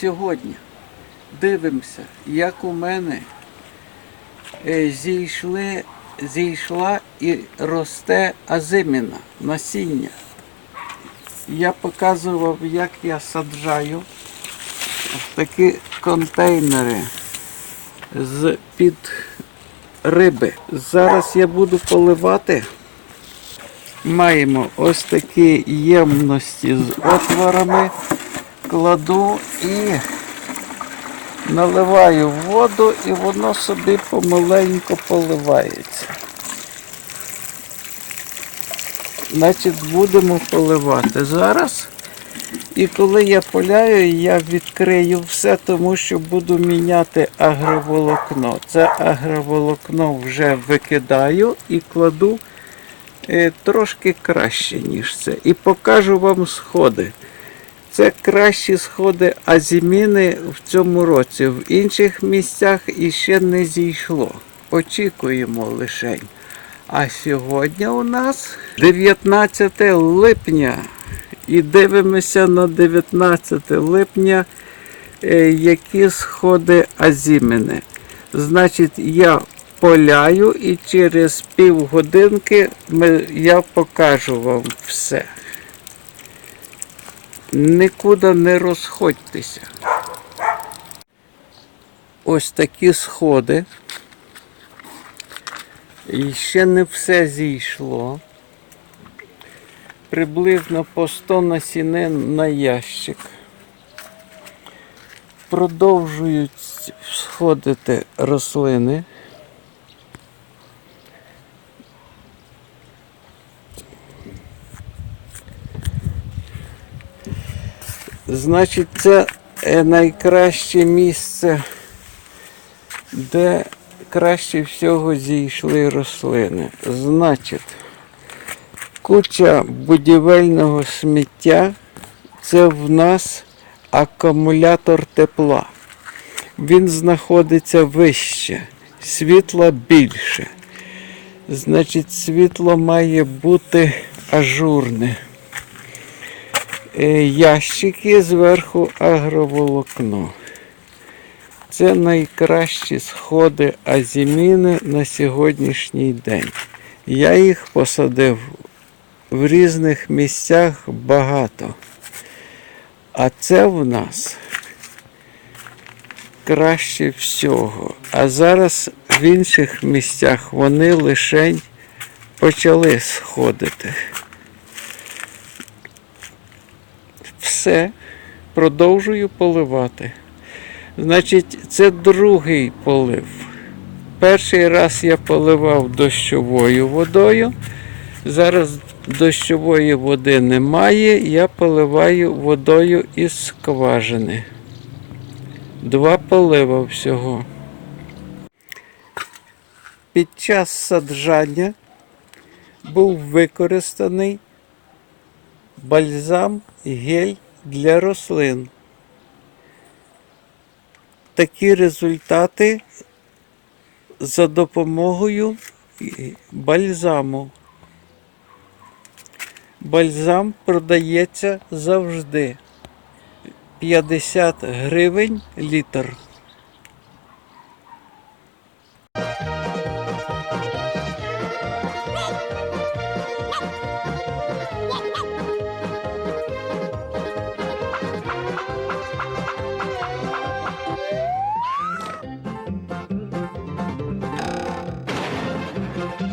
сьогодні дивимося, як у мене е, зійшли, зійшла і росте азиміна, насіння. Я показував, як я саджаю в такі контейнери з під риби. Зараз я буду поливати. Маємо ось такі ємності з отворами, кладу і наливаю воду і воно собі помаленьку поливається. Значить, будемо поливати зараз. І коли я поляю, я відкрию все, тому що буду міняти агроволокно. Це агроволокно вже викидаю і кладу трошки краще, ніж це. І покажу вам сходи. Це кращі сходи азіміни в цьому році. В інших місцях іще не зійшло. Очікуємо лишень. А сьогодні у нас 19 липня. І дивимося на 19 липня, е, які сходи азімини. Значить, я поляю і через півгодинки я покажу вам все. Нікуди не розходьтеся. Ось такі сходи. І ще не все зійшло. Приблизно по 100 насінин на ящик. Продовжують сходити рослини. Значить, це е, найкраще місце, де краще всього зійшли рослини. Значить, куча будівельного сміття це в нас акумулятор тепла. Він знаходиться вище, світла більше. Значить, світло має бути ажурне. Е, Ящики зверху агроволокно. Це найкращі сходи азіміни на сьогоднішній день. Я їх посадив в різних місцях багато. А це в нас краще всього. А зараз в інших місцях вони лише почали сходити. Все, продовжую поливати. Значить, це другий полив. Перший раз я поливав дощовою водою. Зараз дощової води немає, я поливаю водою із скважини. Два полива всього. Під час саджання був використаний бальзам гель для рослин. Такі результати за допомогою бальзаму. Бальзам продається завжди 50 гривень літр.